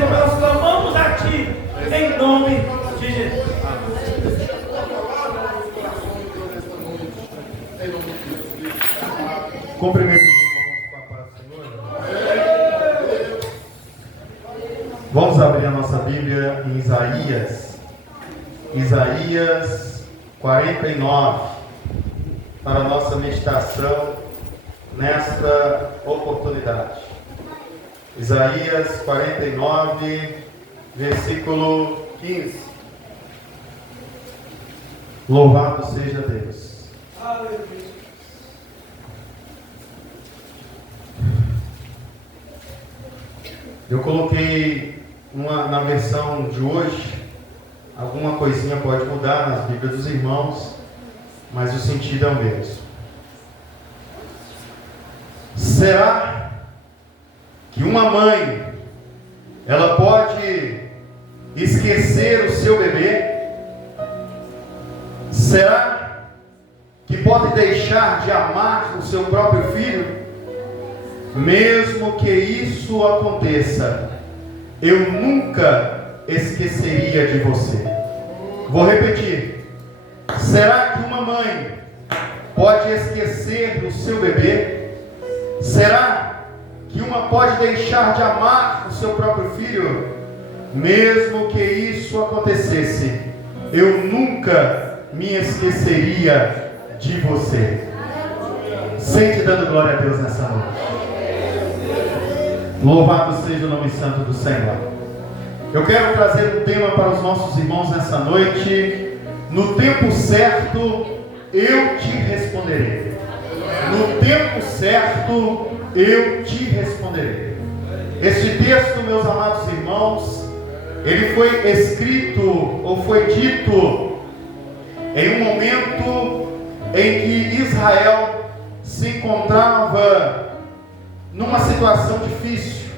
Senhor, nós clamamos a Ti, em nome de Jesus. Cumprimento os irmãos com a paz do Senhor. Vamos abrir a nossa Bíblia em Isaías 49, para a nossa meditação nesta oportunidade. Isaías 49, versículo 15. Louvado seja Deus. Aleluia. Eu coloquei na versão de hoje, alguma coisinha pode mudar nas Bíblias dos irmãos, mas o sentido é o mesmo. Será que uma mãe, ela pode esquecer o seu bebê? Será que pode deixar de amar o seu próprio filho? Mesmo que isso aconteça, eu nunca esqueceria de você. Vou repetir. Será que uma mãe pode esquecer do seu bebê? Será que uma pode deixar de amar o seu próprio filho? Mesmo que isso acontecesse, eu nunca me esqueceria de você. Sente dando glória a Deus nessa noite. Louvado seja o nome santo do Senhor. Eu quero trazer um tema para os nossos irmãos nessa noite. No tempo certo, eu te responderei. No tempo certo, eu te responderei. Este texto, meus amados irmãos, ele foi escrito ou foi dito em um momento em que Israel se encontrava numa situação difícil.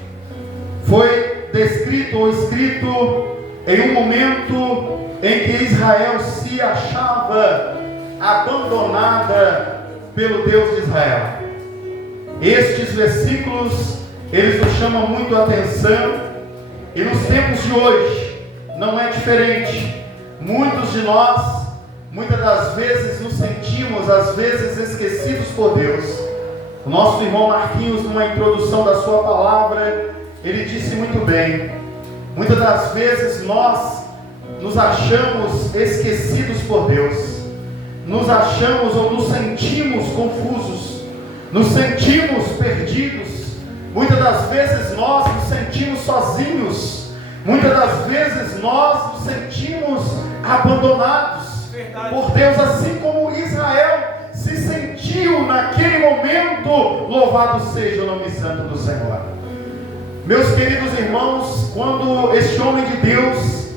Foi descrito ou escrito em um momento em que Israel se achava abandonada pelo Deus de Israel. Estes versículos, eles nos chamam muito a atenção, e nos tempos de hoje não é diferente. Muitos de nós, muitas das vezes, nos sentimos às vezes esquecidos por Deus. O nosso irmão Marquinhos, numa introdução da sua palavra, ele disse muito bem: muitas das vezes nós nos achamos esquecidos por Deus, nos achamos ou nos sentimos confusos, nos sentimos perdidos, muitas das vezes nós nos sentimos sozinhos, muitas das vezes nós nos sentimos abandonados por Deus, assim como Israel se sentiu naquele momento. Louvado seja o nome santo do Senhor. Meus queridos irmãos, quando este homem de Deus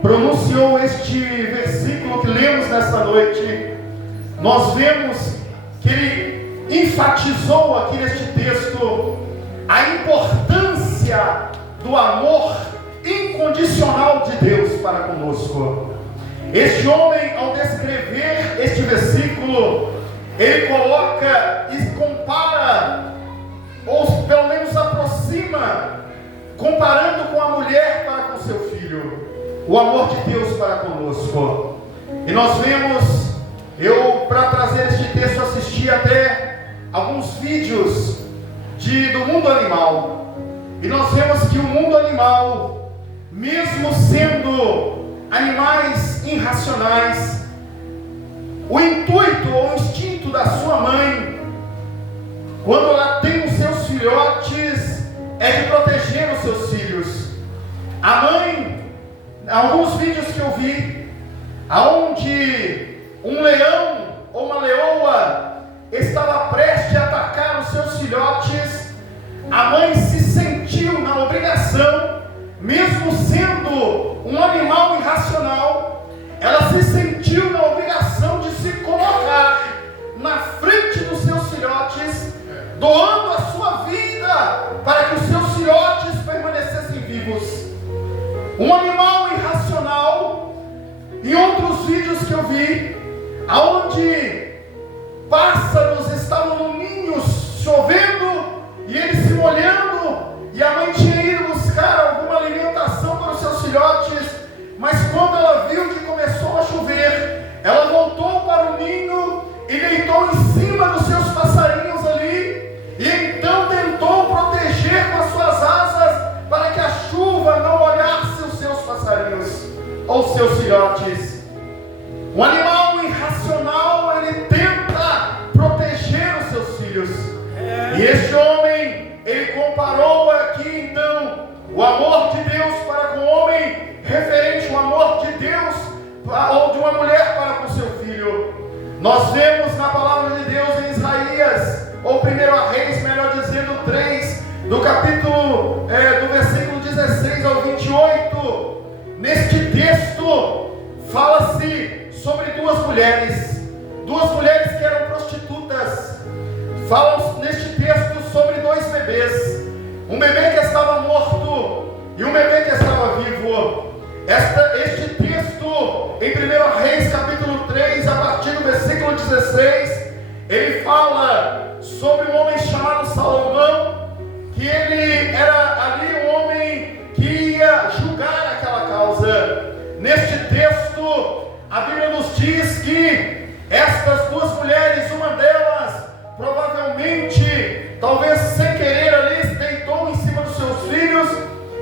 pronunciou este versículo que lemos nessa noite, nós vemos que ele enfatizou aqui neste texto a importância do amor incondicional de Deus para conosco. Este homem, ao descrever este versículo, ele coloca e compara, ou pelo menos aproxima, comparando com a mulher para com seu filho, o amor de Deus para conosco. E nós vemos, para trazer este texto, assisti até alguns vídeos do mundo animal, e nós vemos que o mundo animal, mesmo sendo animais irracionais, o intuito ou o instinto da sua mãe, quando ela tem os seus filhotes, é de proteger os seus filhos. A mãe, alguns vídeos que eu vi, aonde um leão ou uma leoa estava prestes a atacar os seus filhotes, a mãe se sentiu na obrigação, mesmo sendo um animal irracional, ela se sentiu na obrigação de se colocar na frente dos seus filhotes, doando a sua vida para que os seus filhotes permanecessem vivos. Um animal irracional. Em outros vídeos que eu vi, aonde pássaros estavam no ninho chovendo e eles se molhando, e a mãe tinha ido buscar alguma alimentação seus filhotes. Um animal irracional, ele tenta proteger os seus filhos. E este homem, ele comparou aqui então o amor de Deus para com o homem, referente ao amor de Deus ou de uma mulher para com seu filho. Nós vemos na palavra de Deus em Isaías, ou 1 Reis, melhor dizendo, 3, do capítulo, do versículo 16 ao 28. Neste texto, fala-se sobre duas mulheres que eram prostitutas. Fala neste texto sobre dois bebês, um bebê que estava morto e um bebê que estava vivo. Este texto, em 1 Reis, capítulo 3, a partir do versículo 16, ele fala sobre um homem chamado Salomão, que ele era ali um homem que ia julgar aquela causa. Neste texto, a Bíblia nos diz que estas duas mulheres, uma delas, provavelmente, talvez sem querer ali, se deitou em cima dos seus filhos,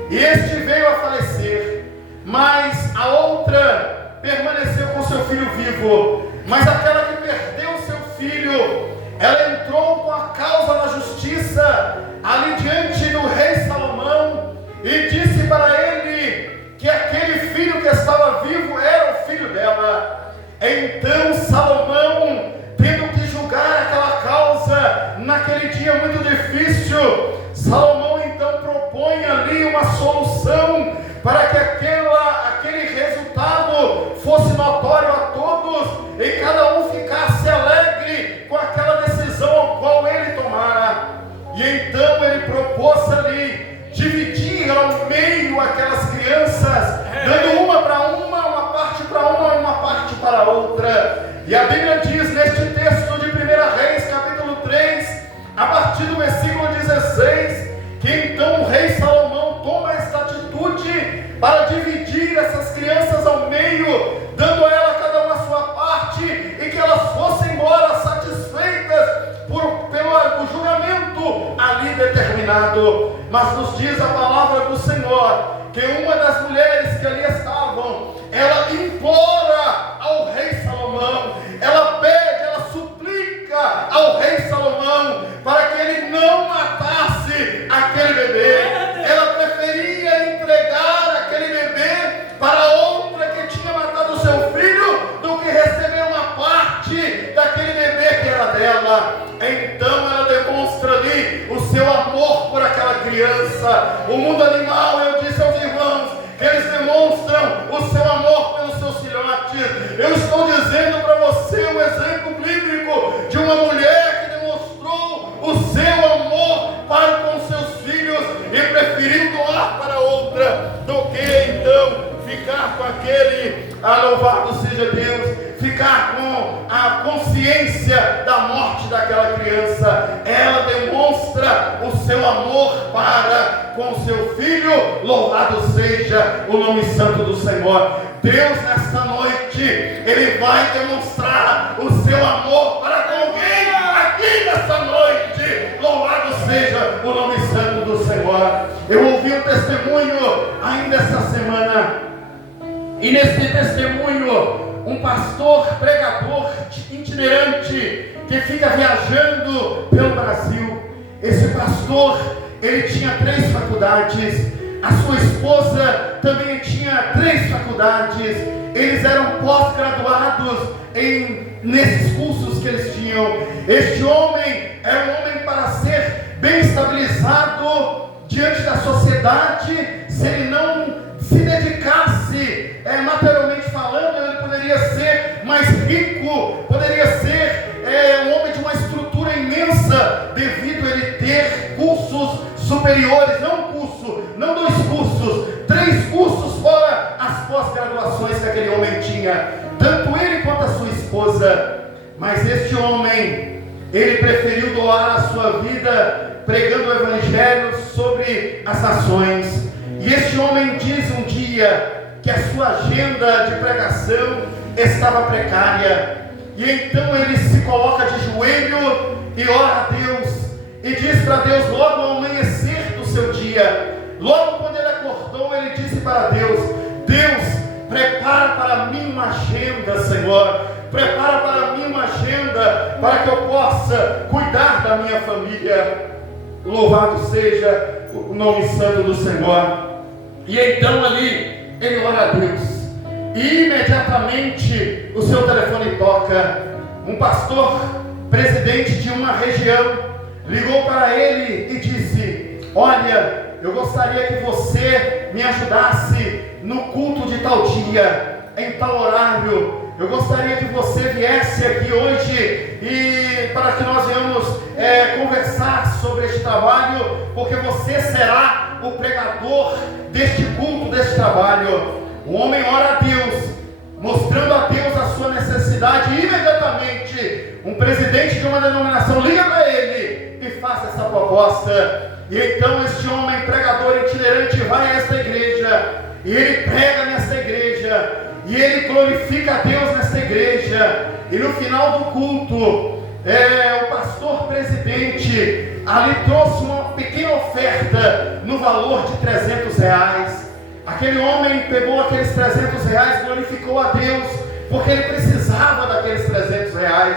e este veio a falecer. Mas a outra permaneceu com seu filho vivo. Mas aquela que perdeu seu filho, ela entrou com a causa da justiça ali diante do rei Salomão e disse para ele que aquele filho que estava vivo era o filho dela. Então Salomão, tendo que julgar aquela causa naquele dia muito difícil, Salomão então propõe ali uma solução para que aquele resultado fosse notório a todos e cada um ficasse alegre com aquela decisão ao qual ele tomara. E então ele propôs ali dividir ao meio aquelas crianças, dando uma para uma parte para uma e uma parte para a outra. E a Bíblia diz neste texto de 1 Reis, capítulo 3, a partir do versículo 16, que então o rei Salomão toma esta atitude para dividir essas crianças ao meio, dando a ela cada uma a sua parte, e que elas fossem embora satisfeitas pelo julgamento ali determinado. Mas nos diz a palavra do Senhor que uma das mulheres que ali estavam, ela implora ao rei Salomão, ela pede, ela suplica ao rei Salomão para que ele não matasse aquele bebê. Ela preferia entregar aquele bebê para outra que tinha matado seu filho do que receber uma parte daquele bebê que era dela. Então ela demonstra ali o seu amor por aquela criança. O mundo animal, eu disse aos irmãos, que eles demonstram o seu amor pelos seus filhotes. Eu estou dizendo para você um exemplo bíblico de uma mulher que demonstrou o seu amor para com seus filhos e preferiu doar para outra do que então ficar com aquele, louvado seja Deus, ficar com a consciência da morte daquela criança. Ela demonstra o seu amor para com seu filho, louvado seja o nome santo do Senhor. Deus nesta noite, Ele vai demonstrar o seu amor para com alguém aqui nesta noite, louvado seja o nome santo do Senhor. Eu ouvi um testemunho ainda essa semana, e nesse testemunho, um pastor, pregador itinerante, que fica viajando pelo Brasil. Esse pastor, ele tinha 3 faculdades, a sua esposa também tinha 3 faculdades, eles eram pós-graduados nesses cursos que eles tinham. Este homem era um homem para ser bem estabilizado diante da sociedade. Se ele não se dedicasse materialmente falando, ele poderia ser mais rico, poderia ser um homem de uma estrutura imensa, devido a ele ter cursos superiores, não 2 cursos, 3 cursos fora as pós-graduações que aquele homem tinha, tanto ele quanto a sua esposa. Mas este homem, ele preferiu doar a sua vida pregando o evangelho sobre as nações. E este homem diz um dia que a sua agenda de pregação estava precária, e então ele se coloca de joelho e ora a Deus, e diz para Deus logo ao amanhecer do seu dia, logo quando ele acordou, ele disse para Deus: Deus, prepara para mim uma agenda, Senhor, prepara para mim uma agenda, para que eu possa cuidar da minha família. Louvado seja o nome santo do Senhor. E então ali, ele ora a Deus, e imediatamente o seu telefone toca. Um pastor, presidente de uma região, ligou para ele e disse: olha, eu gostaria que você me ajudasse no culto de tal dia, em tal horário. Eu gostaria que você viesse aqui hoje e para que nós venhamos conversar sobre este trabalho, porque você será o pregador deste culto, deste trabalho. O homem ora a Deus, mostrando a Deus a sua necessidade, e imediatamente um presidente de uma denominação liga para ele e faz essa proposta. E então este homem, pregador itinerante, vai a esta igreja, e ele prega nesta igreja, e ele glorifica a Deus nesta igreja. E no final do culto, o pastor presidente ali trouxe uma pequena oferta no valor de R$300. Aquele homem pegou aqueles R$300, glorificou a Deus, porque ele precisava daqueles R$300.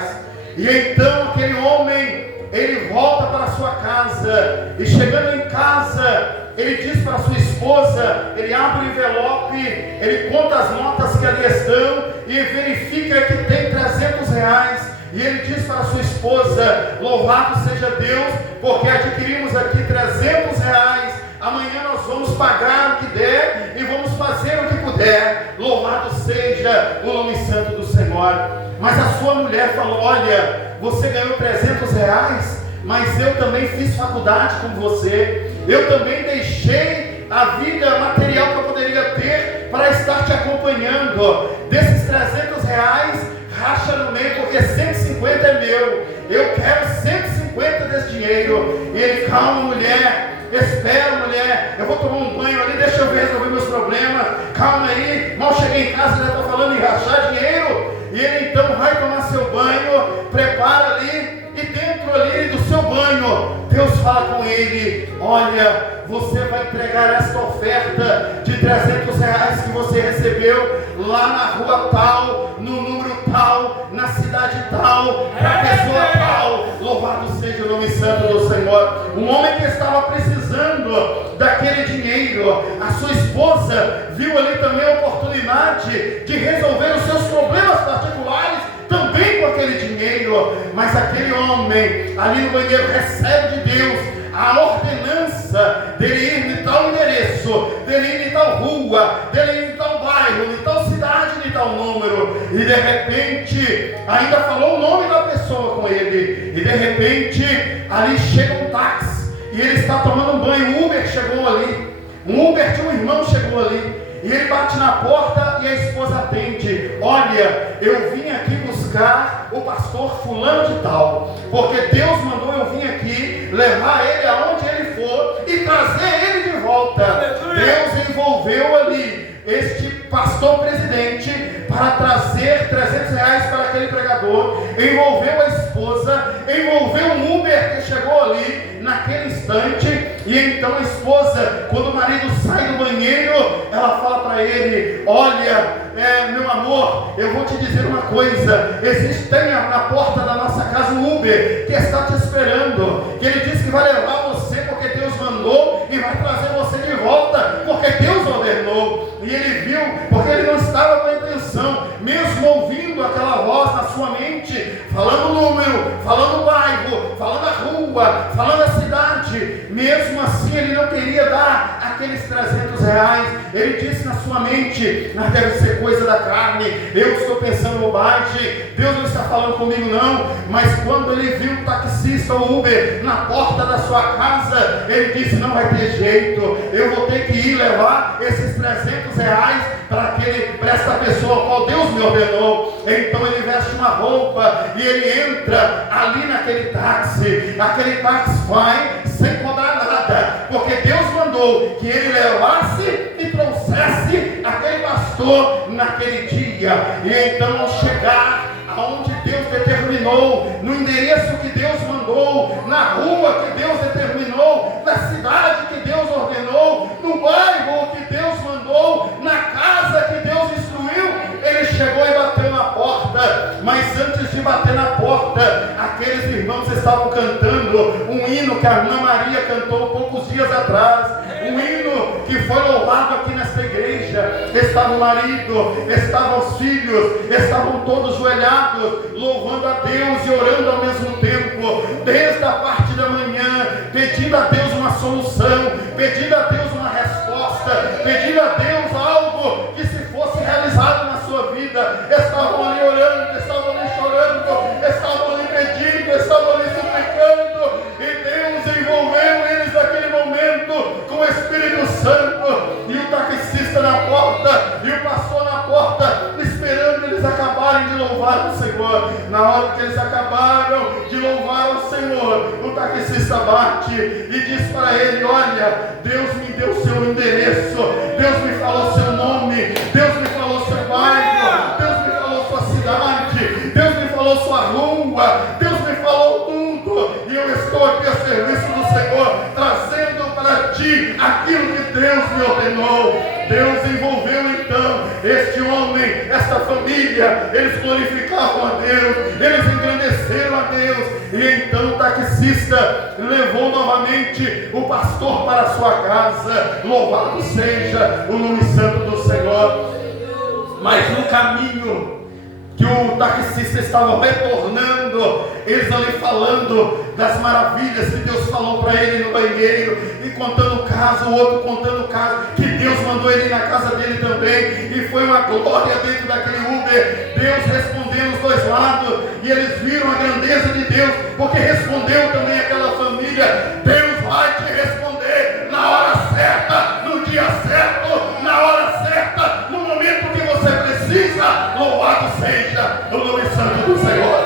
E então aquele homem, ele volta para a sua casa, e chegando em casa, ele diz para sua esposa, ele abre o envelope, ele conta as notas que ali estão, e verifica que tem R$300, e ele diz para sua esposa: louvado seja Deus, porque adquirimos aqui R$300, amanhã nós vamos pagar o que der, e vamos fazer o que puder. Louvado seja o nome santo do Senhor. Mas a sua mulher falou: olha, você ganhou R$300, mas eu também fiz faculdade com você, eu também deixei a vida material que eu poderia ter para estar te acompanhando. Desses R$300, racha no meio, porque 150 é meu, eu quero 150 desse dinheiro. E ele: calma, mulher, espera, mulher, eu vou tomar um banho ali, deixa eu resolver meus problemas, calma aí. Mal cheguei em casa, já estou falando em rachar dinheiro. E ele então vai tomar seu banho, prepara ali, e dentro ali do seu banho, Deus fala com ele: olha, você vai entregar esta oferta de R$300 que você recebeu lá na rua tal, no número tal, na cidade tal, para a pessoa tal. Louvado seja o nome santo do Senhor. Um homem que estava precisando daquele dinheiro, a sua esposa viu ali também a oportunidade de resolver os seus problemas particulares também com aquele dinheiro. Mas aquele homem ali no banheiro recebe de Deus a ordenança dele ir em tal endereço, dele ir em tal rua, dele ir em tal bairro, em tal cidade, em tal número. E de repente ainda falou o nome da pessoa com ele. E de repente ali chega um táxi, e ele está tomando um banho. O Uber chegou ali, um Uber de um irmão chegou ali, e ele bate na porta e a esposa atende: olha, eu vim aqui buscar o pastor fulano de tal, porque Deus mandou eu vir aqui levar ele aonde ele for e trazer ele de volta. Deus envolveu ali este pastor presidente para trazer R$300 para aquele pregador, envolveu a esposa, envolveu um Uber que chegou ali naquele instante. E então a esposa, quando o marido sai do banheiro, ela fala para ele: olha, meu amor, eu vou te dizer uma coisa, tem na porta da nossa casa um Uber que está te esperando, que ele disse que vai levar você porque Deus mandou, e vai trazer você de volta porque Deus ordenou. E ele viu, porque ele não estava com a intenção, mesmo ouvindo aquela voz na sua mente, falando o número, falando o bairro, falando a rua, falando a cidade, mesmo assim ele não queria dar aqueles R$300. Ele disse na sua mente: não deve ser coisa da carne, eu estou pensando bobagem, Deus não está falando comigo não. Mas quando ele viu o taxista, o Uber, na porta da sua casa, ele disse: não vai ter jeito, eu vou ter que ir levar esses R$300 para esta pessoa a qual Deus me ordenou. Então ele veste uma roupa e ele entra ali naquele táxi. Aquele táxi vai sem cobrar nada, porque Deus mandou que ele levasse e trouxesse aquele pastor naquele dia. E então, ao chegar aonde Deus determinou, no endereço que Deus mandou, na rua que Deus determinou, na cidade que Deus ordenou, no bairro que Deus mandou, na casa que Deus instruiu, estavam cantando um hino que a irmã Maria cantou poucos dias atrás, um hino que foi louvado aqui nesta igreja. Estava o marido, estavam os filhos, estavam todos joelhados, louvando a Deus e orando ao mesmo tempo, desde a parte da manhã, pedindo a Deus uma solução, pedindo a Deus uma resposta, pedindo a Deus algo que se fosse realizado na sua vida. Estavam ali orando, estavam ali chorando, estavam ali pedindo, estavam ali suplicando, e Deus envolveu eles naquele momento com o Espírito Santo, e o taxista na porta, e o pastor na porta, esperando eles acabarem de louvar o Senhor. Na hora que eles acabaram de louvar o Senhor, o taxista bate e diz para ele: olha, Deus me deu seu endereço, Deus me falou seu nome, Deus me falou seu bairro, Deus me falou sua cidade, Deus me falou sua rua, Deus me falou tudo, e eu estou aqui a serviço do Senhor, trazendo para ti aquilo que Deus me ordenou. Deus envolveu então este homem, esta família, eles glorificavam a Deus, eles engrandeceram a Deus, e então o taxista levou novamente o pastor para a sua casa. Louvado seja o nome santo do Senhor. Mas no caminho que o taxista estava retornando, eles ali falando das maravilhas que Deus falou para ele no banheiro, e contando o caso, o outro contando o caso, que Deus mandou ele ir na casa dele também, e foi uma glória dentro daquele Uber, Deus respondendo os dois lados, e eles viram a grandeza de Deus, porque respondeu também aquela família. Deus vai te responder na hora certa, no dia certo, na hora certa, no momento que você precisa. Louvado seja o nome santo do Senhor.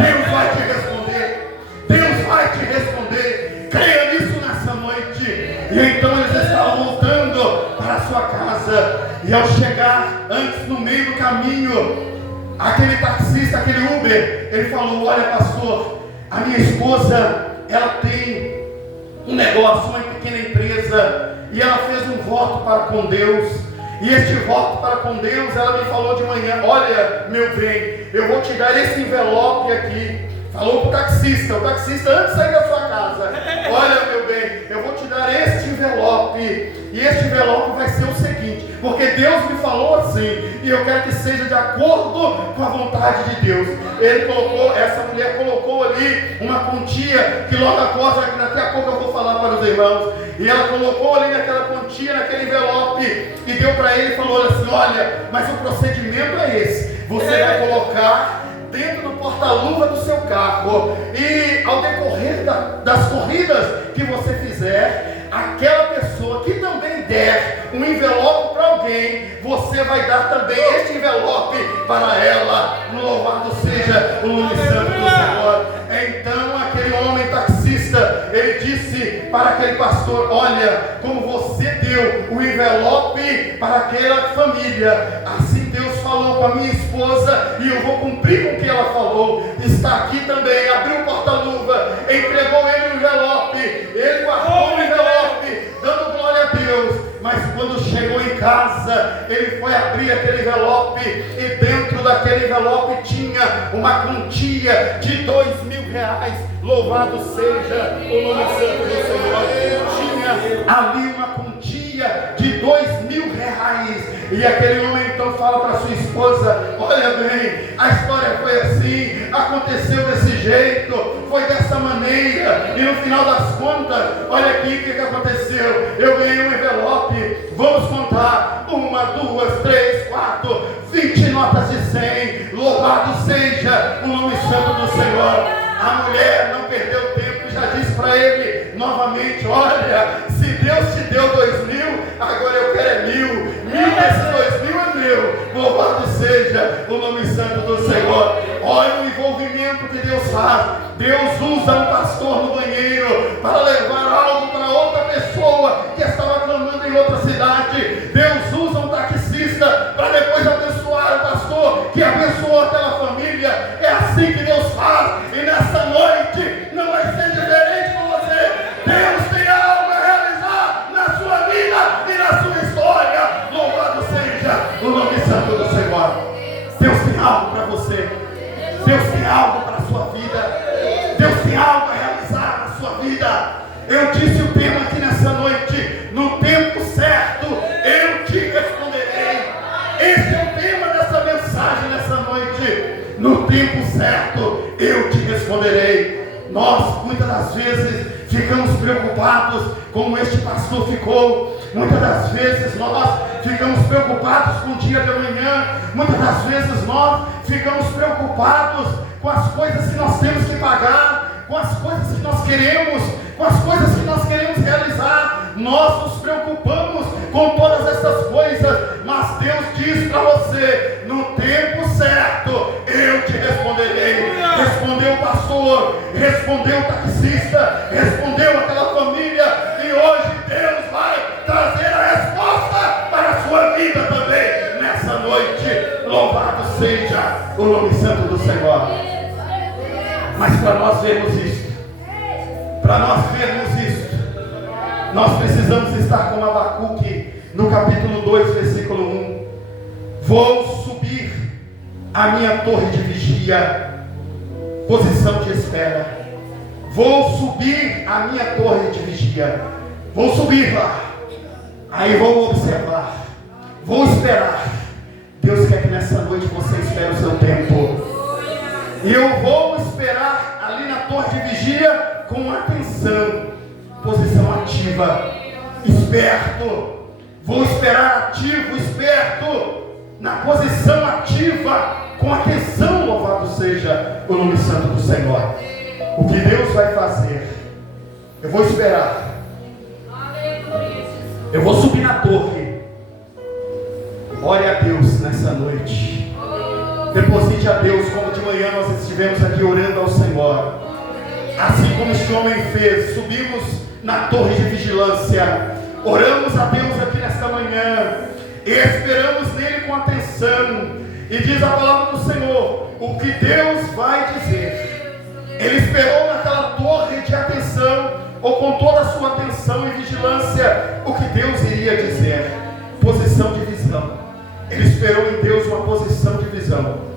Deus vai te responder, Deus vai te responder. Creia nisso nessa noite. E então eles estavam voltando para a sua casa, e ao chegar, antes no meio do caminho, aquele taxista, aquele Uber, ele falou: olha, pastor, a minha esposa, ela tem um negócio, uma pequena empresa, e ela fez um voto para com Deus, e este voto para com Deus, ela me falou de manhã: olha, meu bem, eu vou te dar esse envelope aqui. Falou para o taxista antes de sair da sua casa: olha, meu bem, eu vou te dar este envelope, e este envelope vai ser o seguinte, porque Deus me falou assim, e eu quero que seja de acordo com a vontade de Deus. Ele colocou, essa mulher colocou ali uma quantia, que logo após, daqui a pouco eu vou falar para os irmãos, e ela colocou ali naquela quantia, naquele envelope, e deu para ele e falou assim: olha, mas o procedimento é esse, você vai colocar dentro do porta-luva do seu carro, e ao decorrer das corridas que você fizer, aquela pessoa que também der um envelope para alguém, você vai dar também este envelope para ela. Louvado seja o nome santo do Senhor. Então aquele homem taxista, ele disse para aquele pastor: olha, como você deu o envelope para aquela família, assim Deus falou com a minha esposa, e eu vou cumprir com o que ela falou. Está aqui também. Abriu o porta-luva, entregou ele o envelope, ele guardou o envelope, dando glória a Deus. Mas quando chegou em casa, ele foi abrir aquele envelope, e dentro daquele envelope tinha uma quantia de R$2.000. Louvado seja o nome santo do Senhor. Tinha ali uma quantia de R$2.000. E aquele homem então fala para sua esposa: olha bem, a história foi assim, aconteceu desse jeito, foi dessa maneira, e no final das contas, olha aqui o que aconteceu. Eu ganhei um envelope, vamos contar: 1, 2, 3, 4, 20 notas de 100. Louvado seja o nome santo do Senhor. A mulher não perdeu tempo e já disse para ele novamente: olha, se Deus te deu 2.000, agora eu quero 1.000. 1.000 desses 2.000 é meu. Louvado seja o nome santo do Senhor. Olha o envolvimento que Deus faz. Deus usa um pastor no banheiro para levar algo para outra pessoa que estava clamando em outra cidade. Deus usa um taxista para depois abençoar o pastor que abençoou aquela família. É assim que Deus faz. E nessa noite não vai ser diferente com você. Deus tem algo a realizar na sua vida e na sua história. Louvado seja o nome santo do Senhor. Deus tem algo para você. Deus tem algo para a sua vida. Deus tem algo tempo certo eu te responderei. Nós muitas das vezes ficamos preocupados como este pastor ficou. Muitas das vezes nós ficamos preocupados com o dia de amanhã. Muitas das vezes nós ficamos preocupados com as coisas que nós temos que pagar, com as coisas que nós queremos, com as coisas que nós queremos realizar. Nós nos preocupamos com todas essas coisas, mas Deus diz para você: no tempo certo eu te responderei. Respondeu o pastor, respondeu o taxista, respondeu aquela família, e hoje Deus vai trazer a resposta para a sua vida também nessa noite. Louvado seja o nome santo do Senhor. Mas para nós vermos isto, nós precisamos estar como Abacuque no capítulo 2, versículo 1. Vou subir a minha torre de vigia, posição de espera. Vou subir a minha torre de vigia. Vou subir lá. Aí vou observar. Vou esperar. Deus quer que nessa noite você espere o seu tempo. E eu vou esperar ali na torre de vigia com atenção. Posição ativa. Esperto. Vou esperar ativo, esperto. Na posição ativa, com atenção. Louvado seja o nome santo do Senhor. O que Deus vai fazer? Eu vou esperar. Eu vou subir na torre. Ore a Deus nessa noite. Deposite a Deus, como de manhã nós estivemos aqui orando ao Senhor. Assim como este homem fez, subimos na torre de vigilância. Oramos a Deus aqui nesta manhã e esperamos nele com atenção. E diz a palavra do Senhor o que Deus vai dizer. Ele esperou naquela torre de atenção, ou com toda a sua atenção e vigilância, o que Deus iria dizer. Posição de visão. Ele esperou em Deus uma posição de visão.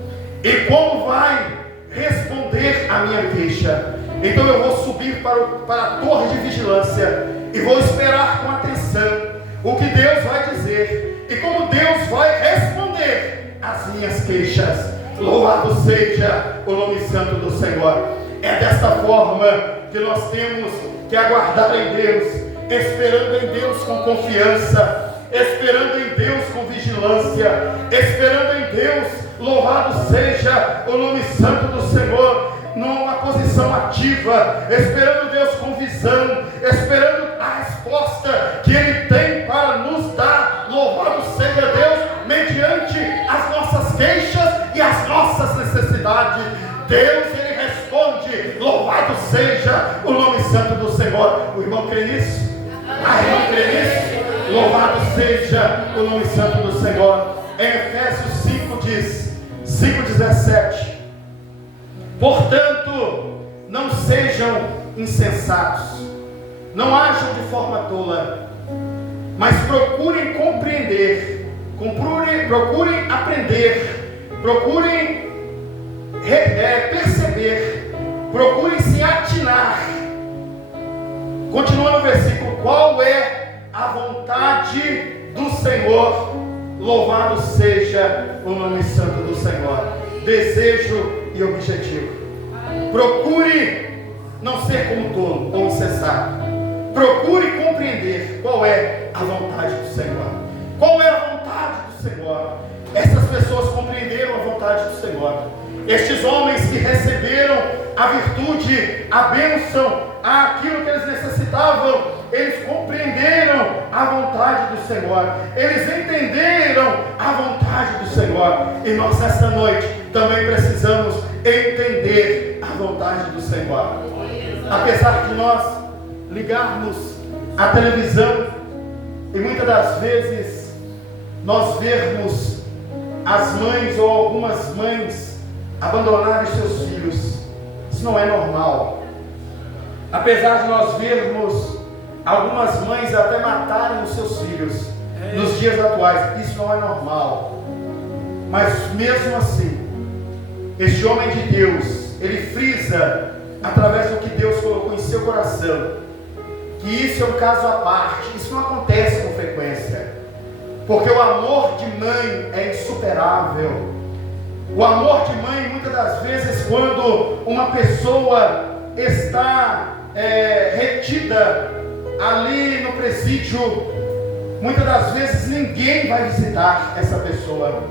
E como vai responder a minha queixa? Então eu vou subir para a torre de vigilância e vou esperar com atenção o que Deus vai dizer e como Deus vai responder às minhas queixas. Louvado seja o nome santo do Senhor. É desta forma que nós temos que aguardar em Deus, esperando em Deus com confiança, esperando em Deus com vigilância, esperando em Deus. Louvado seja o nome santo do Senhor, numa posição ativa, esperando Deus com visão, esperando a resposta que Ele tem para nos dar. Louvado seja Deus, mediante as nossas queixas e as nossas necessidades. Deus, Ele responde. Louvado seja o nome santo do Senhor. O irmão crê nisso? A irmã crê nisso? Louvado seja o nome santo do Senhor. Em Efésios 5 diz, 5:17: portanto, não sejam insensatos, não ajam de forma tola, mas procurem compreender, procurem aprender, procurem perceber, procurem se atinar. Continua no versículo: qual é a vontade do Senhor? Louvado seja o nome santo do Senhor. Desejo e objetivo. Procure não ser como tolo ou insensato. Procure compreender qual é a vontade do Senhor. Qual é a vontade do Senhor? Essas pessoas compreenderam a vontade do Senhor. Estes homens que receberam a virtude, a bênção, aquilo que eles necessitavam, eles compreenderam a vontade do Senhor, eles entenderam a vontade do Senhor. E nós esta noite também precisamos entender a vontade do Senhor. Apesar de nós ligarmos a televisão e muitas das vezes nós vermos as mães ou algumas mães abandonarem seus filhos, isso não é normal. Apesar de nós vermos algumas mães até matarem os seus filhos nos dias atuais, isso não é normal. Mas mesmo assim, este homem de Deus, ele frisa através do que Deus colocou em seu coração, que isso é um caso à parte, isso não acontece com frequência, porque o amor de mãe é insuperável. O amor de mãe, muitas das vezes, quando uma pessoa está retida ali no presídio, muitas das vezes ninguém vai visitar essa pessoa.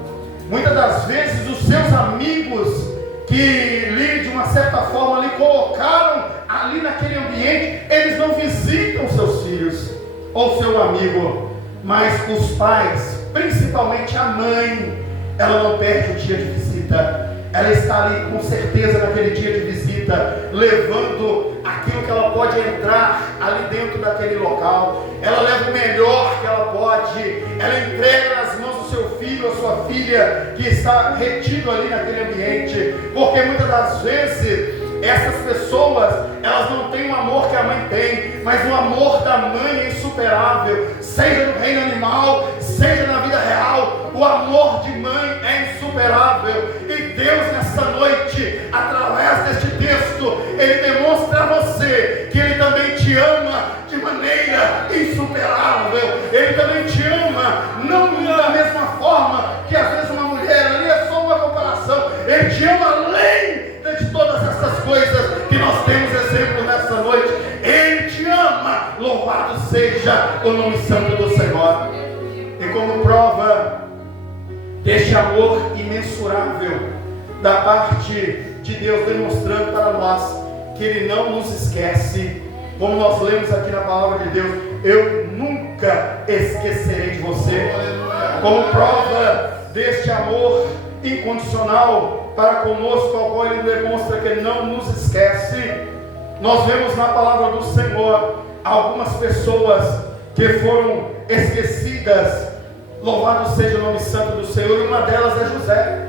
Muitas das vezes os seus amigos que lhe, de uma certa forma, lhe colocaram ali naquele ambiente, eles não visitam seus filhos ou seu amigo. Mas os pais, principalmente a mãe, ela não perde o dia de visita. Ela está ali com certeza naquele dia de visita, levando aquilo que ela pode entrar ali dentro daquele local. Ela leva o melhor que ela pode. Ela entrega nas mãos do seu filho ou sua filha que está retido ali naquele ambiente. Porque muitas das vezes essas pessoas, elas não têm o amor que a mãe tem, mas o amor da mãe é insuperável, seja no reino animal, seja na vida real. O amor de mãe é insuperável. E Deus, nessa noite, através deste texto, Ele demonstra a você que Ele também te ama de maneira insuperável. Ele também te ama, não da mesma forma que às vezes uma mulher, ali é só uma comparação. Ele te ama além de todas essas coisas que nós temos exemplo nessa noite. Ele te ama, louvado seja o nome santo do Senhor. E como prova deste amor imensurável da parte de Deus, demonstrando para nós que Ele não nos esquece, como nós lemos aqui na palavra de Deus: eu nunca esquecerei de você. Como prova deste amor incondicional para conosco, ao qual Ele demonstra que Ele não nos esquece, nós vemos na palavra do Senhor algumas pessoas que foram esquecidas. Louvado seja o nome santo do Senhor. E uma delas é José.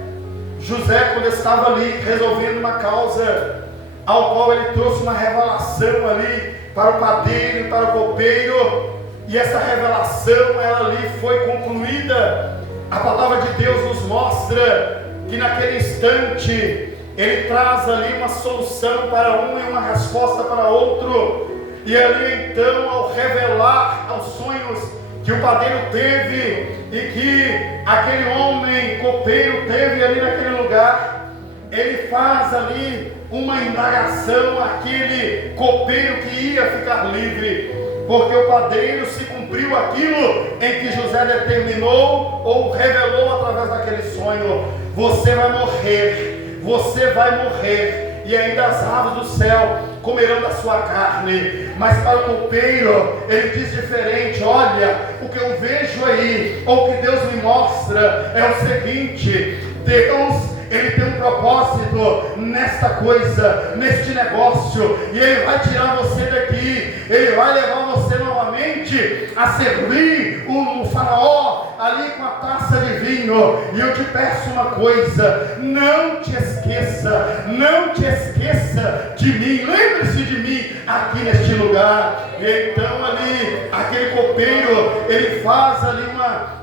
José, quando estava ali resolvendo uma causa, ao qual ele trouxe uma revelação ali para o padeiro e para o copeiro, e essa revelação, ela ali foi concluída. A palavra de Deus nos mostra que naquele instante Ele traz ali uma solução para um e uma resposta para outro. E ali então, ao revelar aos sonhos que o padeiro teve e que aquele homem copeiro teve ali naquele lugar, ele faz ali uma indagação àquele copeiro que ia ficar livre, porque o padeiro, se cumpriu aquilo em que José determinou ou revelou através daquele sonho: você vai morrer, você vai morrer, e ainda as aves do céu comerão da sua carne. Mas para o copeiro, ele diz diferente: olha, o que eu vejo aí, ou o que Deus me mostra, é o seguinte: Deus, Ele tem um propósito nesta coisa, neste negócio, e Ele vai tirar você daqui, Ele vai levar você novamente a servir o faraó ali com a taça de vinho. E eu te peço uma coisa: não te esqueça, não te esqueça de mim, lembre-se de mim aqui neste lugar. E então ali, aquele copeiro, ele faz ali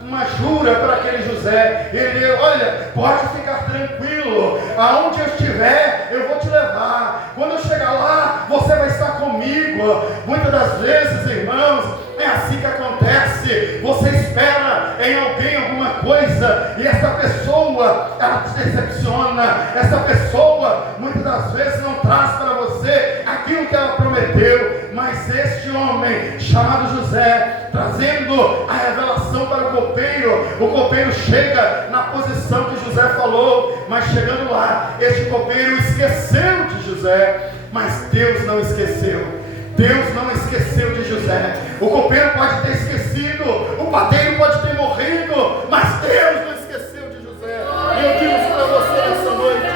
uma jura para aquele José. Ele: olha, pode ficar tranquilo, aonde eu estiver, eu vou te levar. Quando eu chegar lá, você vai estar comigo. Muitas das vezes, irmãos, é assim que acontece. Você espera em alguém alguma coisa, e essa pessoa, ela te decepciona. Essa pessoa, muitas das vezes, não traz para você aquilo que ela prometeu. Mas este homem, chamado José, trazendo a revelação para o copeiro chega na posição que José falou. Mas chegando lá, este copeiro esqueceu de José. Mas Deus não esqueceu. Deus não esqueceu de José. O copeiro pode ter esquecido, o padeiro pode ter morrido, mas Deus não esqueceu de José. E eu digo isso para você nessa noite: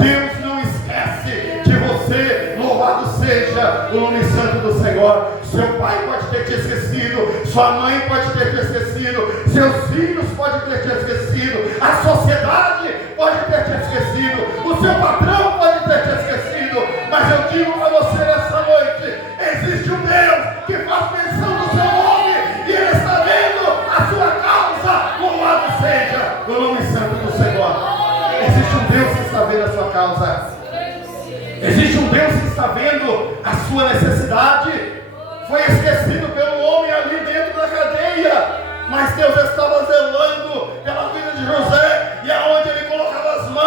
Deus não esquece de você. Louvado seja o nome santo do Senhor. Seu pai pode ter te esquecido, sua mãe pode ter te esquecido, seus filhos podem ter te esquecido, a sociedade pode ter te esquecido, o seu patrão pode ter te esquecido. Mas eu digo para você nessa noite: existe um Deus que faz menção do seu nome, e Ele está vendo a sua causa. Louvado seja o nome santo do Senhor. Existe um Deus que está vendo a sua causa. Existe um Deus que está vendo a sua necessidade. Foi esquecido pelo homem ali dentro da cadeia, mas Deus estava zelando pela vida de José, e aonde Ele colocava as mãos,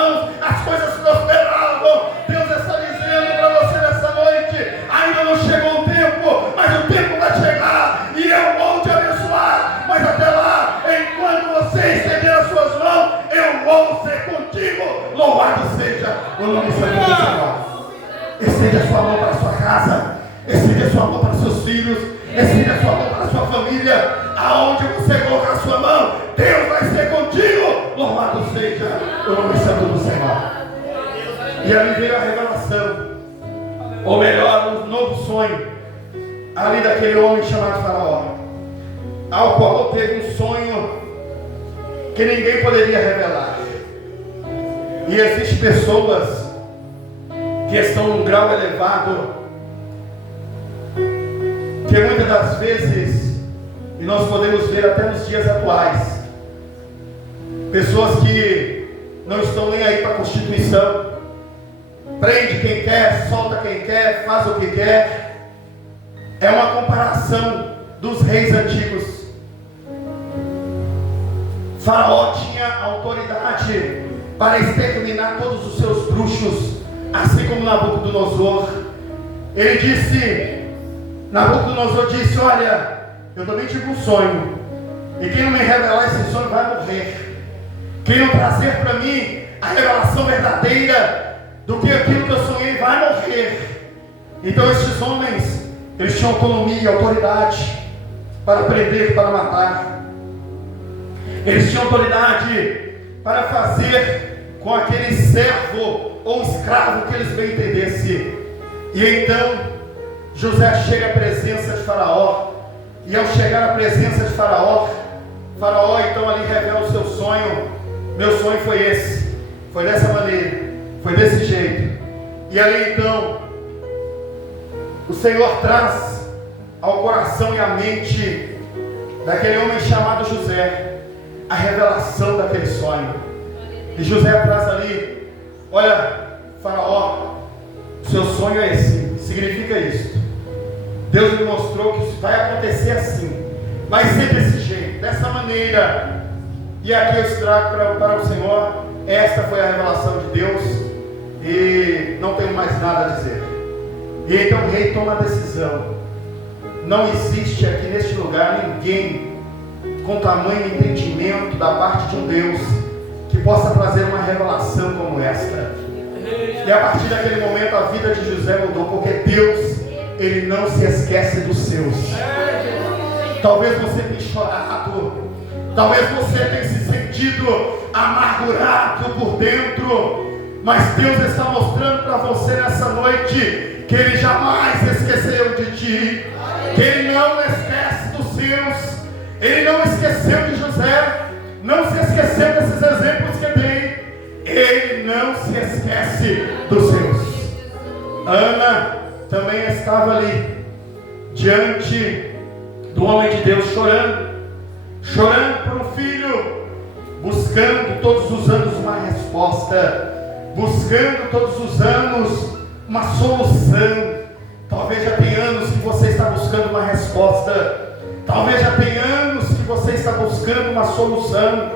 o nome santo do Senhor. Estende a sua mão para a sua casa, estende a sua mão para os seus filhos, estende a sua mão para a sua família. Aonde você colocar a sua mão, Deus vai ser contigo. Louvado seja o nome santo do Senhor. E ali veio a revelação, ou melhor, um novo sonho, ali daquele homem chamado Faraó, ao qual teve um sonho que ninguém poderia revelar. E existem pessoas que estão num grau elevado, que muitas das vezes, e nós podemos ver até nos dias atuais, pessoas que não estão nem aí para a Constituição, prende quem quer, solta quem quer, faz o que quer. É uma comparação dos reis antigos. Faraó tinha autoridade para exterminar todos os seus bruxos, assim como Nabucodonosor. Ele disse, Nabucodonosor disse: olha, eu também tive um sonho, e quem não me revelar esse sonho vai morrer. Quem não trazer para mim a revelação verdadeira do que aquilo que eu sonhei vai morrer. Então estes homens, eles tinham autonomia, autoridade para prender, para matar. Eles tinham autoridade para fazer com aquele servo ou escravo que eles bem entendessem. E então José chega à presença de Faraó. E ao chegar à presença de Faraó, Faraó então ali revela o seu sonho. Meu sonho foi esse, foi dessa maneira, foi desse jeito. E ali então o Senhor traz ao coração e à mente daquele homem chamado José a revelação daquele sonho. E José traz ali: olha, Faraó, seu sonho é esse, significa isso. Deus me mostrou que isso vai acontecer assim, vai ser desse jeito, dessa maneira. E aqui eu trago para o Senhor, esta foi a revelação de Deus, e não tenho mais nada a dizer. E então o rei toma a decisão. Não existe aqui neste lugar ninguém com tamanho entendimento da parte de um Deus que possa trazer uma revelação como esta. E a partir daquele momento a vida de José mudou, porque Deus, Ele não se esquece dos seus. Talvez você tenha chorado, talvez você tenha se sentido amargurado por dentro, mas Deus está mostrando para você nessa noite que Ele jamais esqueceu de ti, que Ele não esquece dos seus. Ele não esqueceu de José, não se esqueceu desses exemplos que dei. Ele não se esquece dos seus. Ana também estava ali diante do homem de Deus, chorando por um filho, buscando todos os anos uma resposta, buscando todos os anos uma solução. Talvez já tenha anos que você está buscando uma resposta, talvez já tenha anos que você está buscando uma solução,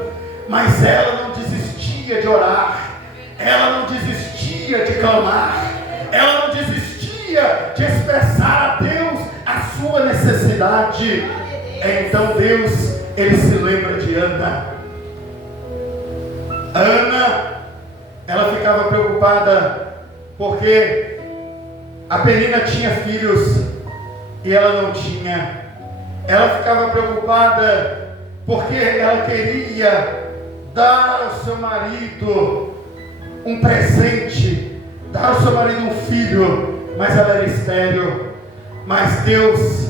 mas ela não desistia de orar, ela não desistia de clamar, ela não desistia de expressar a Deus a sua necessidade. Então Deus, Ele se lembra de Ana. Ana, ela ficava preocupada porque a Penina tinha filhos e ela não tinha. Ela ficava preocupada porque ela queria dar ao seu marido um presente, dar ao seu marido um filho, mas ela era estéril. Mas Deus,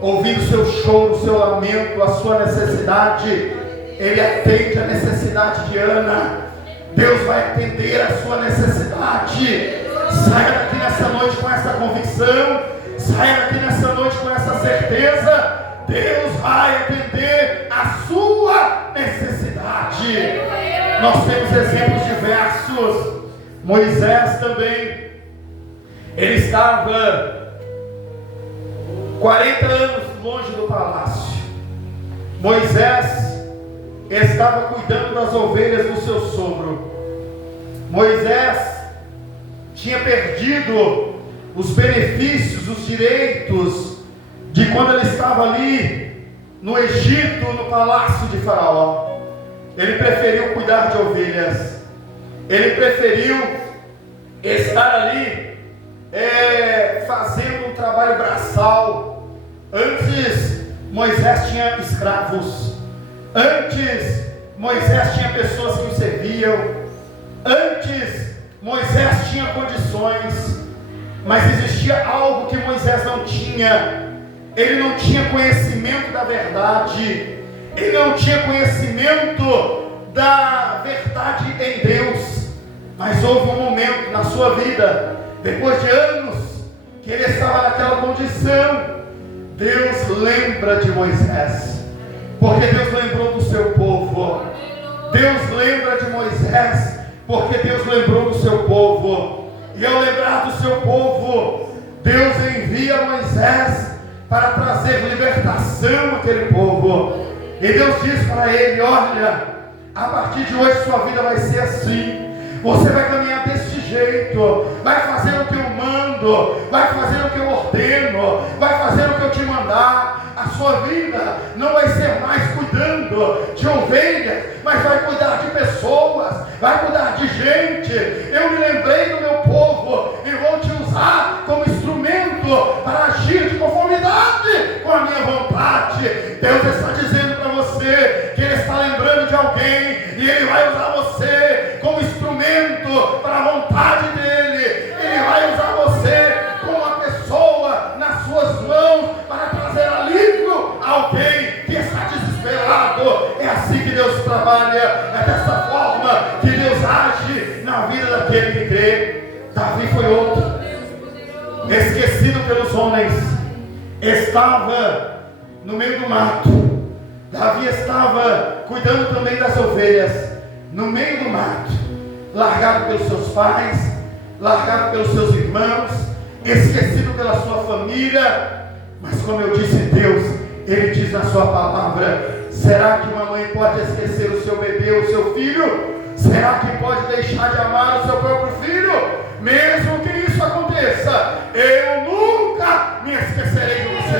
ouvindo seu choro, seu lamento, a sua necessidade, Ele atende a necessidade de Ana. Deus vai atender a sua necessidade. Saia daqui nessa noite com essa convicção, saia daqui nessa noite com essa certeza. Deus vai atender a sua necessidade. Nós temos exemplos diversos. Moisés também, ele estava 40 anos longe do palácio. Moisés estava cuidando das ovelhas do seu sogro. Moisés tinha perdido os benefícios, os direitos de quando ele estava ali no Egito, no palácio de Faraó. Ele preferiu cuidar de ovelhas, ele preferiu estar ali fazendo um trabalho braçal. Antes Moisés tinha escravos, antes Moisés tinha pessoas que o serviam, antes Moisés tinha condições, mas existia algo que Moisés não tinha. Ele não tinha conhecimento da verdade, ele não tinha conhecimento da verdade em Deus. Mas houve um momento na sua vida, depois de anos que ele estava naquela condição, Deus lembra de Moisés, porque Deus lembrou do seu povo. Deus lembra de Moisés, porque Deus lembrou do seu povo. E ao lembrar do seu povo, Deus envia Moisés para trazer libertação àquele povo. E Deus diz para ele: olha, a partir de hoje sua vida vai ser assim. Você vai caminhar desse jeito, vai fazer o que eu mando, vai fazer o que eu ordeno, vai fazer o que eu te mandar. A sua vida não vai ser mais cuidando de ovelhas, mas vai cuidar de pessoas, vai cuidar de gente. Eu me lembrei do meu povo e vou te usar como instrumento para agir de conformidade com a minha vontade. Deus está dizendo para você que Ele está lembrando de alguém e Ele vai usar você como instrumento para a vontade dEle. Ele vai usar você como uma pessoa nas suas mãos para trazer alívio a alguém que está desesperado. É assim que Deus trabalha, é dessa forma que Deus age na vida daquele que crê. Davi foi outro, esquecido pelos homens, estava no meio do mato. Davi estava cuidando também das ovelhas, no meio do mato, largado pelos seus pais, largado pelos seus irmãos, esquecido pela sua família. Mas como eu disse, Deus, Ele diz na sua palavra: será que uma mãe pode esquecer o seu bebê, o seu filho? Será que pode deixar de amar o seu próprio filho? Mesmo que isso aconteça, eu nunca me esquecerei de você.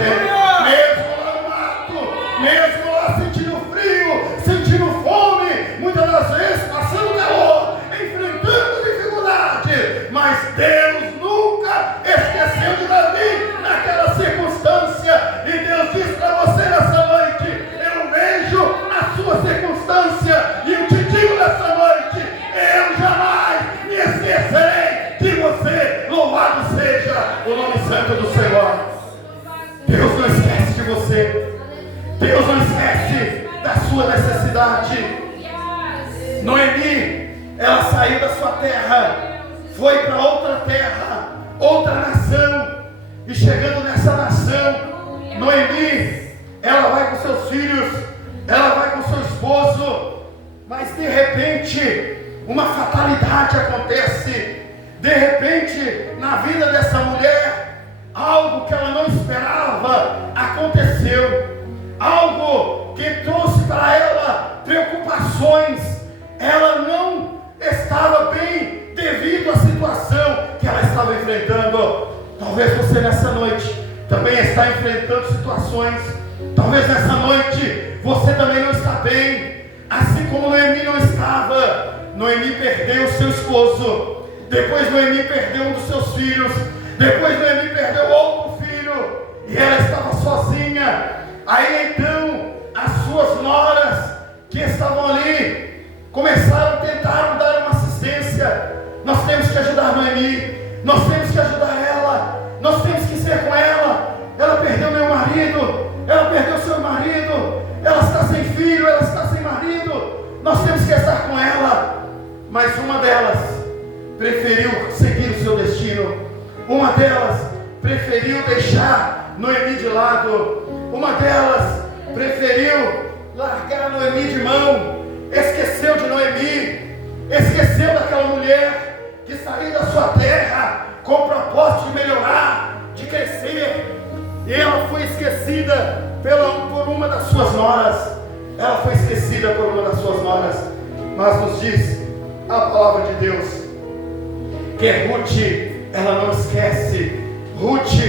Mesmo lá no mato, mesmo lá sentindo frio, sentindo fome, muitas das vezes passando calor, enfrentando dificuldade, mas Deus nunca esqueceu de Davi naquela circunstância. E Deus diz para você nessa noite: eu vejo a sua circunstância e eu te digo nessa noite: eu jamais me esquecerei de você. Louvado seja o nome santo do Senhor. Deus não esquece de você. Deus não esquece da sua necessidade. Noemi, ela saiu da sua terra, foi para outra terra, outra nação. E chegando nessa nação, Noemi, ela vai com seus filhos, ela vai com seu esposo. Mas de repente, uma fatalidade acontece. De repente, na vida dessa mulher, algo que ela não esperava aconteceu. Algo que trouxe para ela preocupações. Ela não estava bem devido à situação que ela estava enfrentando. Talvez você nessa noite também está enfrentando situações. Talvez nessa noite você também não está bem, assim como Noemi não estava. Noemi perdeu o seu esposo. Depois Noemi perdeu um dos seus filhos. Depois Noemi perdeu outro filho. E ela estava sozinha. Aí então as suas noras que estavam ali começaram a tentar dar uma assistência. Nós temos que ajudar Noemi. Nós temos que ajudar ela. Nós temos que ser com ela. Ela perdeu meu marido. Ela perdeu seu marido. Ela está sem filho. Ela está sem marido. Nós temos que estar com ela. Mas uma delas preferiu seguir o seu destino. Uma delas preferiu deixar Noemi de lado. Uma delas preferiu largar Noemi de mão. Esqueceu de Noemi. Esqueceu daquela mulher que saiu da sua terra com o propósito de melhorar, de crescer. E ela foi esquecida por uma das suas noras. Ela foi esquecida por uma das suas noras. Mas nos diz a palavra de Deus que Ruth, ela não esquece. Ruth,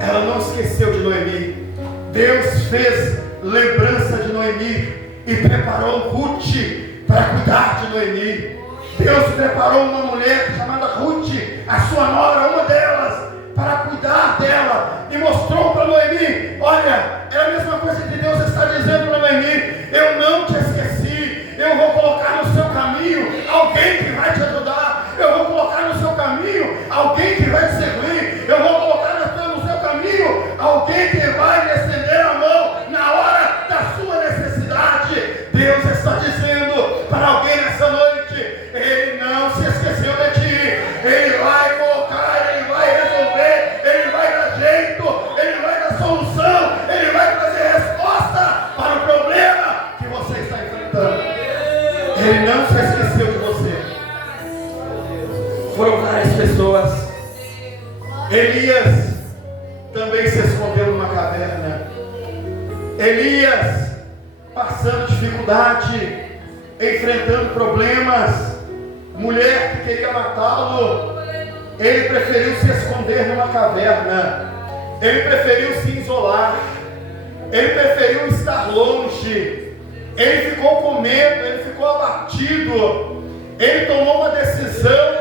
ela não esqueceu de Noemi. Deus fez lembrança de Noemi e preparou Ruth para cuidar de Noemi. Deus preparou uma mulher chamada Ruth, a sua nora, uma delas, para cuidar dela, e mostrou para Noemi: olha, é a mesma coisa que Deus está dizendo para Noemi: eu não te esqueci, eu vou colocar no seu caminho alguém que vai te ajudar, eu vou colocar no seu caminho alguém que vai te servir, eu vou colocar no seu caminho alguém que vai lhe estender a mão na hora da sua necessidade. Deus está dizendo para alguém nessa noite: Ele não se esqueceu de ti, Ele vai colocar, Ele vai resolver, Ele vai dar jeito, Ele vai dar solução, Ele vai trazer resposta para o problema que você está enfrentando. Ele não se esqueceu de você. Foram várias pessoas. Elias também se escondeu numa caverna. Elias passando dificuldade, enfrentando problemas, mulher que queria matá-lo, ele preferiu se esconder numa caverna, ele preferiu se isolar, ele preferiu estar longe, ele ficou com medo, ele ficou abatido, ele tomou uma decisão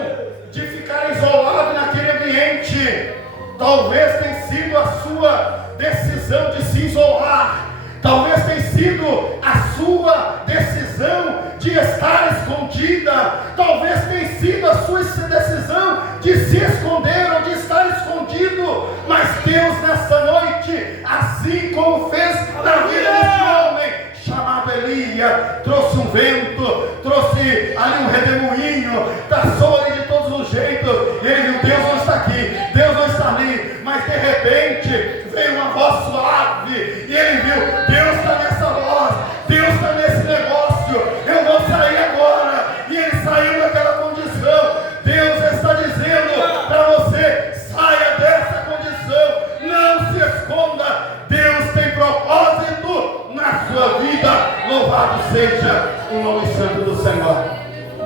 de ficar isolado naquele ambiente. Talvez tenha sido a sua decisão de se isolar, talvez tenha sido a sua decisão de estar escondida, talvez tenha sido a sua decisão de se esconder ou de estar escondido, mas Deus nessa noite, assim como fez na vida deste homem chamado Elias, trouxe um vento, trouxe ali um redemoinho, taçou ali de todos os jeitos, e ele viu: Deus não está aqui, Deus não está ali, mas de repente veio uma voz suave, e ele viu: Deus está nessa voz, Deus está nesse negócio, eu vou sair agora, e ele saiu daquela condição. Deus está dizendo para você: saia dessa condição, não se esconda, Deus tem propósito na sua vida. Louvado seja o nome santo do Senhor.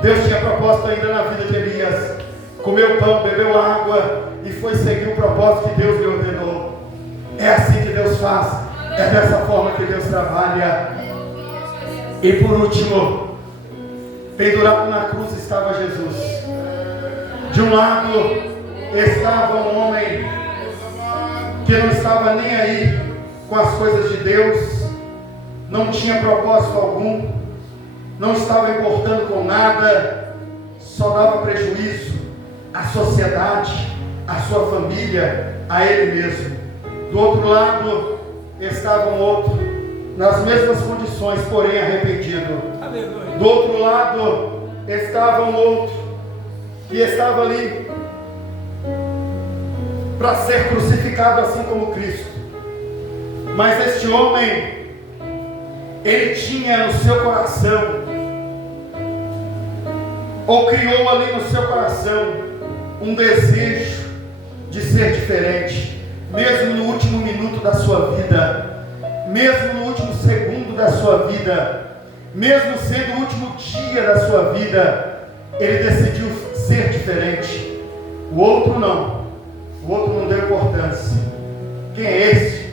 Deus tinha propósito ainda na vida de Elias. Comeu pão, bebeu água e foi seguir o propósito que Deus lhe ordenou. É assim que Deus faz, é dessa forma que Deus trabalha. E por último, pendurado na cruz estava Jesus. De um lado estava um homem que não estava nem aí com as coisas de Deus, não tinha propósito algum, não estava importando com nada, só dava prejuízo à sociedade, à sua família, a ele mesmo. Do outro lado estava um outro, nas mesmas condições, porém arrependido. Do outro lado estava um outro, que estava ali para ser crucificado assim como Cristo. Mas este homem, ele tinha no seu coração, ou criou ali no seu coração, um desejo de ser diferente, mesmo no último minuto da sua vida, mesmo no último segundo da sua vida, mesmo sendo o último dia da sua vida, ele decidiu ser diferente. O outro não deu importância. Quem é esse?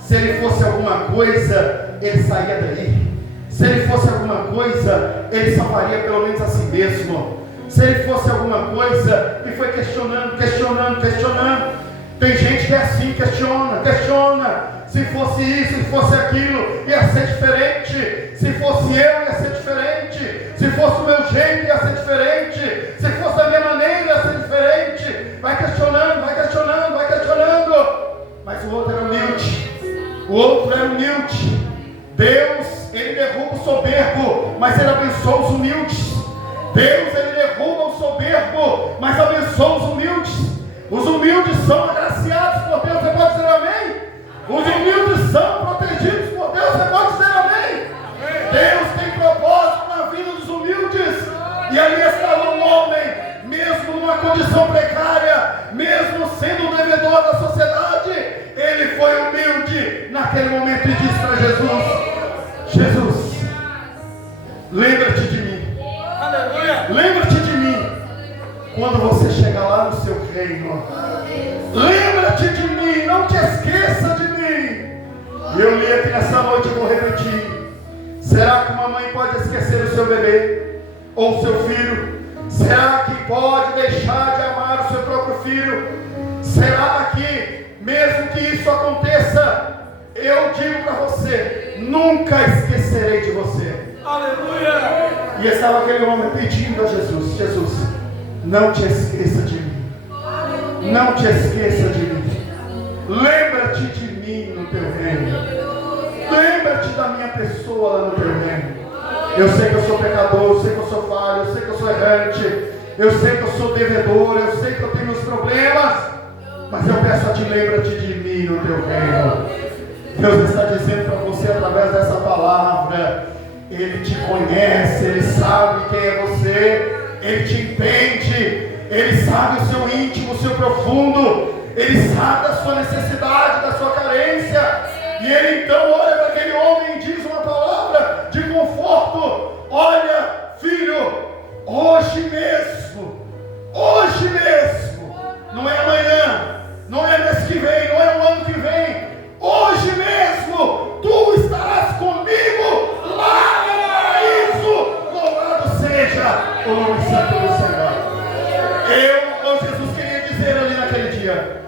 Se ele fosse alguma coisa, ele saía daí. Se ele fosse alguma coisa, ele salvaria pelo menos a si mesmo. Se ele fosse alguma coisa, e foi questionando. Tem gente que é assim, questiona. Se fosse isso, se fosse aquilo, ia ser diferente. Se fosse eu, ia ser diferente. Se fosse o meu jeito, ia ser diferente. Se fosse a minha maneira, ia ser diferente. Vai questionando. Mas o outro era humilde. Deus, ele derruba o soberbo, mas ele abençoa os humildes. Deus, ele derruba o soberbo, mas abençoa os humildes. Os humildes são agraciados por Deus, você pode dizer amém? Os humildes são protegidos por Deus, você pode dizer amém? Deus tem propósito na vida dos humildes. E ali estava um homem, mesmo numa condição precária, mesmo sendo um devedor da sociedade, ele foi humilde naquele momento e disse para Jesus: lembra-te de mim. Aleluia. Lembra-te de mim quando você chegar lá no seu reino. Lembra-te de mim, não te esqueça de mim. E eu li aqui nessa noite, eu vou repetir. Será que uma mãe pode esquecer o seu bebê? Ou o seu filho? Será que pode deixar de amar o seu próprio filho? Será que, mesmo que isso aconteça, eu digo para você, nunca esquecerei de você. Aleluia! E estava aquele homem pedindo a Jesus: Jesus, não te esqueça de mim. Não te esqueça de mim. Lembra-te de mim no teu reino. Lembra-te da minha pessoa lá no teu reino. Eu sei que eu sou pecador, eu sei que eu sou falho, eu sei que eu sou errante, eu sei que eu sou devedor, eu sei que eu tenho meus problemas, mas eu peço a ti, lembra-te de mim no teu reino. Deus está dizendo para você através dessa palavra: Ele te conhece, Ele sabe quem é você, Ele te entende, Ele sabe o seu íntimo, o seu profundo, Ele sabe da sua necessidade, da sua carência. E Ele então olha para aquele homem e diz uma palavra de conforto: olha, filho, hoje mesmo, não é amanhã, não é mês que vem, não é o ano que vem, hoje mesmo, tu estarás comigo lá no paraíso. Louvado seja o nome santo do Senhor. Jesus queria dizer ali naquele dia: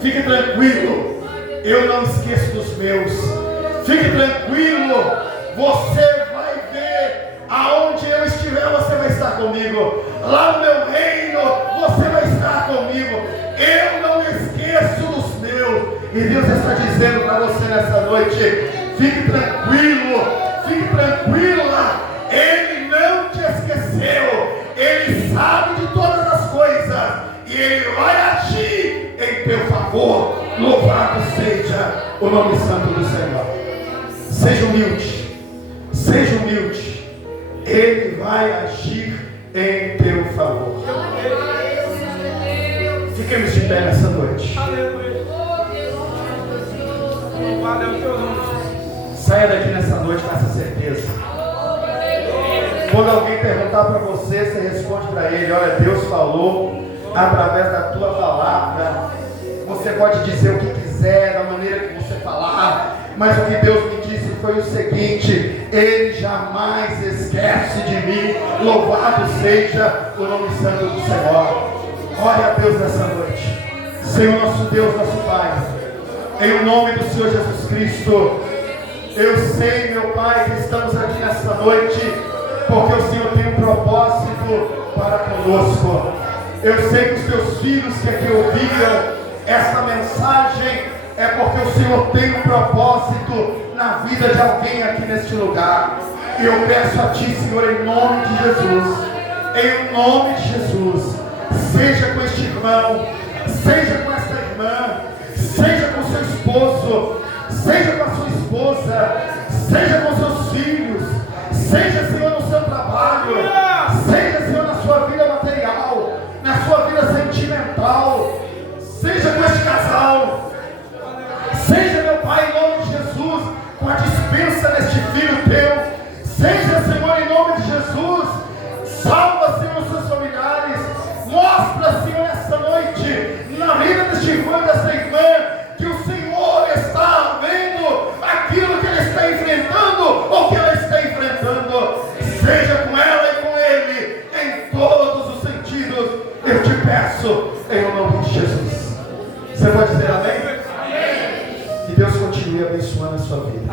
fique tranquilo, eu não esqueço dos meus. Fique tranquilo, você vai ver aonde eu estiver, você vai estar comigo. Lá no meu reino, você vai estar comigo. Eu não esqueço dos meus. E Deus está dizendo para você nessa noite: fique tranquilo, fique tranquila. Ele não te esqueceu. Ele sabe de todas as coisas e Ele vai agir em teu favor. Louvado seja o nome santo do Senhor. Seja humilde, seja humilde. Ele vai agir em teu favor. Fiquemos de pé nessa noite. Saia daqui nessa noite com essa certeza. Quando alguém perguntar para você, você responde para ele: olha, Deus falou através da tua palavra. Você pode dizer o que quiser, da maneira que você falar, mas o que Deus me disse foi o seguinte: Ele jamais esquece de mim. Louvado seja o nome santo do Senhor. Ore a Deus nessa noite. Senhor nosso Deus, nosso Pai, em o nome do Senhor Jesus Cristo, eu sei, meu Pai, que estamos aqui nessa noite porque o Senhor tem um propósito para conosco. Eu sei que os teus filhos que aqui ouviram esta mensagem é porque o Senhor tem um propósito na vida de alguém aqui neste lugar. E eu peço a Ti, Senhor, em nome de Jesus, em nome de Jesus, seja com este irmão, seja com esta irmã, seja com seu esposo, seja com a sua esposa, seja com seus filhos, seja, Senhor, no seu trabalho, seja, Senhor, na sua vida material, na sua vida sentimental, seja com este casal, seja, meu Pai, em nome de Jesus, com a dispensa deste filho teu, seja, Senhor, em nome de Jesus, salva, Senhor, os seus familiares, mostra, Senhor, essa noite, na vida deste irmão e desta irmã, que o Senhor está vendo aquilo que ele está enfrentando, ou que ela está enfrentando, seja com ela e com ele, em todos os sentidos, eu te peço, em nome de Jesus. Você pode dizer amém? Amém. Que Deus continue abençoando a sua vida.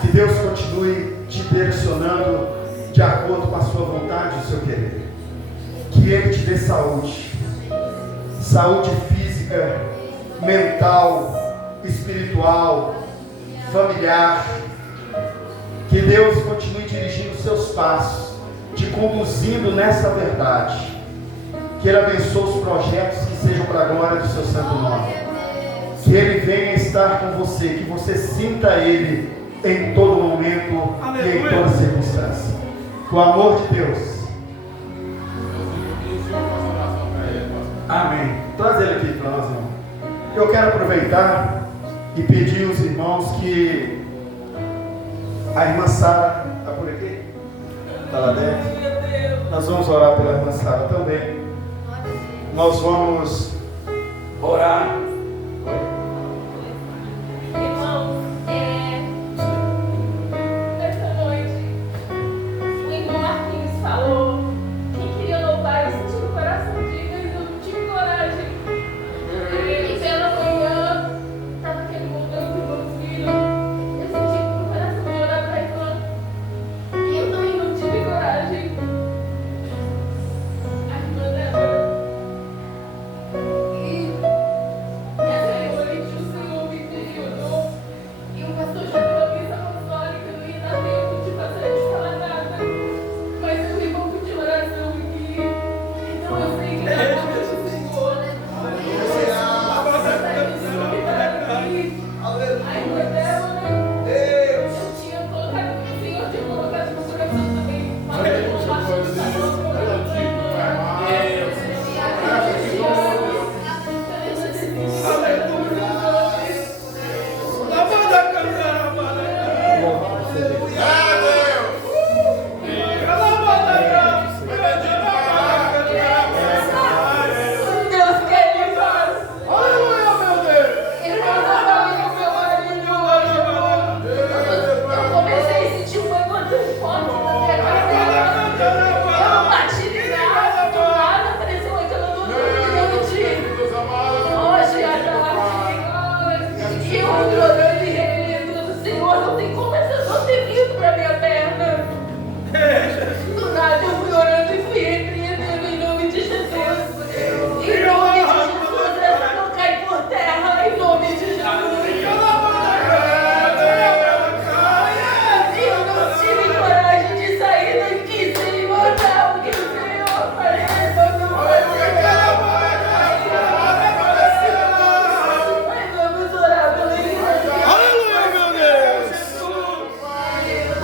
Que Deus continue te direcionando de acordo com a sua vontade e o seu querer. Que Ele te dê saúde. Saúde física, mental, espiritual, familiar. Que Deus continue dirigindo os seus passos, te conduzindo nessa verdade. Que Ele abençoe os projetos que sejam para a glória do seu santo nome. Que Ele venha estar com você, que você sinta Ele em todo momento. Aleluia. E em toda circunstância. Com o amor de Deus. Amém. Traz ele aqui para nós, irmão. Eu quero aproveitar e pedir aos irmãos que a irmã Sara está por aqui? Está lá dentro? Nós vamos orar pela irmã Sara também. Nós vamos orar. Irmãos, essa noite o irmão Marquinhos falou que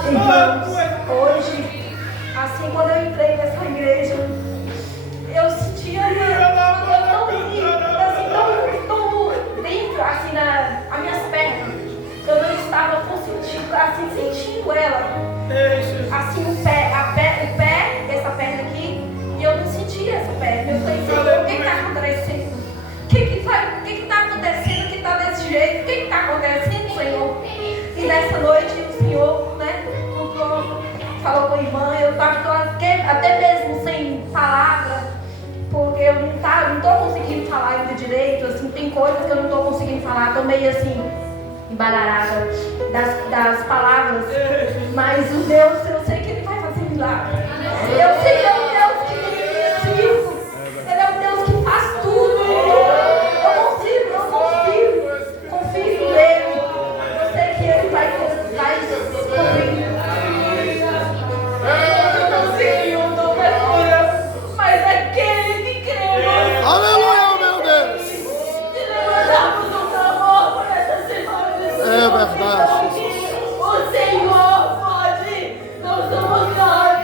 Irmãos, hoje, assim, quando eu entrei nessa igreja, eu sentia tão dentro, assim, as minhas pernas. Eu não estava sentindo ela. Assim, o pé, essa perna aqui, e eu não sentia essa perna. Eu falei, Senhor, o que está acontecendo? O que está acontecendo que está desse jeito? O que está acontecendo, Senhor? E nessa noite o Senhor, né, falou com a irmã, eu estava até mesmo sem palavra, porque eu não estou conseguindo falar ainda direito, assim, tem coisas que eu não estou conseguindo falar, estou meio assim, embaralhada das palavras, mas o Deus, eu sei que Ele vai fazer milagre. Eu sei que é o Deus que Ele é o Deus que faz tudo. Eu confio nele. Eu sei que Ele vai cumprir. Eu não sei o nome, mas aquele que creu. Aleluia, meu Deus. Que levantamos um clamor por essa semana. É verdade, Jesus. O Senhor pode, não somos nós.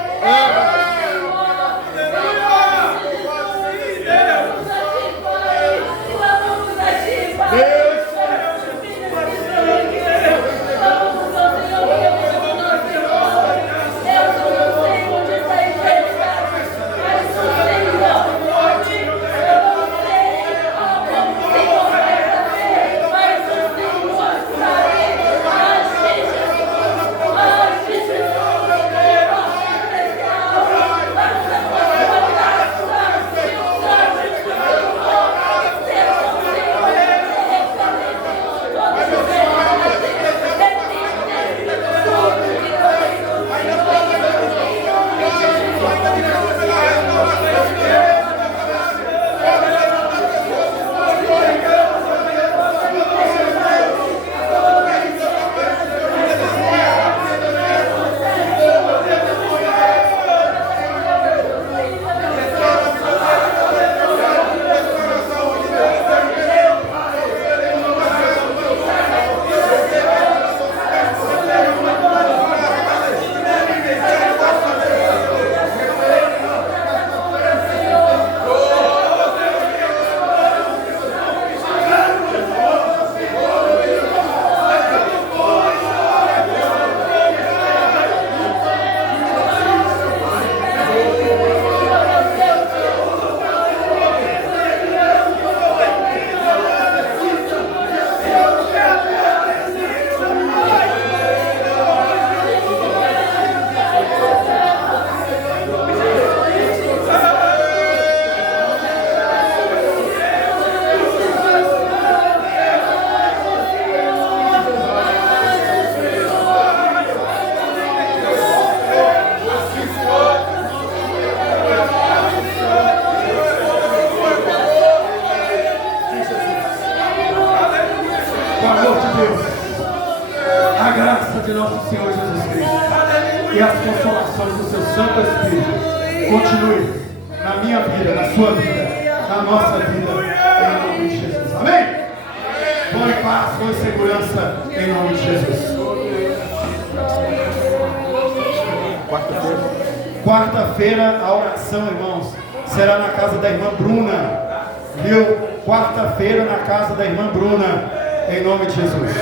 Com o amor de Deus, a graça de nosso Senhor Jesus Cristo e as consolações do seu Santo Espírito continue na minha vida, na sua vida, na nossa vida, em nome de Jesus. Amém? Vão em paz, vão em segurança, em nome de Jesus. Quarta-feira, a oração, irmãos, será na casa da irmã Bruna. Viu? Quarta-feira, na casa da irmã Bruna. Em nome de Jesus.